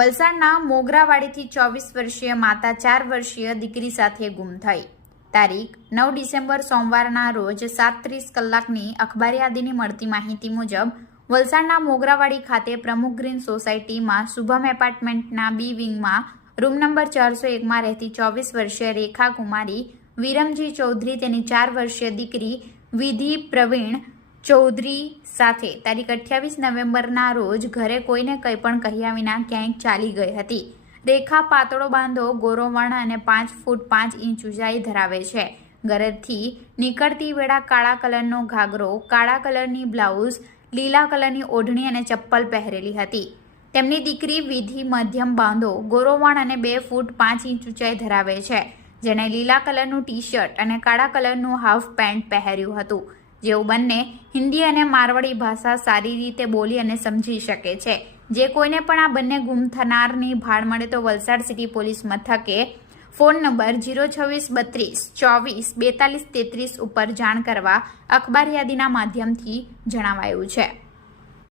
વલસાડના મોગરાવાડીથી ચોવીસ વર્ષીય માતા ચાર વર્ષીય દીકરી સાથે ગુમ થઈ. તારીખ નવ ડિસેમ્બર સોમવારના રોજ સાત ત્રીસ કલાકની અખબારી યાદીની મળતી માહિતી મુજબ, વલસાડના મોગરાવાડી ખાતે પ્રમુખ ગ્રીન સોસાયટીમાં શુભમ એપાર્ટમેન્ટના બી વિંગમાં રૂમ નંબર ચારસો એકમાં રહેતી ચોવીસ વર્ષીય રેખા કુમારી વિરમજી ચૌધરી તેની ચાર વર્ષીય દીકરી વિધિ પ્રવીણ ચૌધરી સાથે. તારીખ અઠ્યાવીસ નવેમ્બરના રોજ ઘરે કોઈને કંઈ પણ કહ્યા વિના ક્યાંક ચાલી ગઈ હતી. રેખા, પાતળો બાંધો ગોરોવર્ણ અને પાંચ ફૂટ પાંચ ઇંચ ઊંચાઈ ધરાવે છે. ઘરેથી નીકળતી વેળા કાળા કલરનો ઘાઘરો, કાળા કલરની બ્લાઉઝ, લીલા કલરની ઓઢણી અને ચપ્પલ પહેરેલી હતી. તેમની દીકરી વિધિ મધ્યમ બાંધો ગોરોવણ અને બે ફૂટ પાંચ ઇંચ ઊંચાઈ ધરાવે છે. જેણે લીલા કલરનું ટી શર્ટ અને કાળા કલરનું હાફ પેન્ટ પહેર્યું હતું. જેઓ બંને હિન્દી અને મારવાડી ભાષા સારી રીતે બોલી અને સમજી શકે છે. જે કોઈને પણ આ બંને ગુમ થનારની ભાળ મળે તો વલસાડ સિટી પોલીસ મથકે ફોન નંબર જીરો છવ્વીસ બત્રીસ ચોવીસ બેતાલીસ તેત્રીસ ઉપર જાણ કરવા અખબાર યાદીના માધ્યમથી જણાવાયું છે.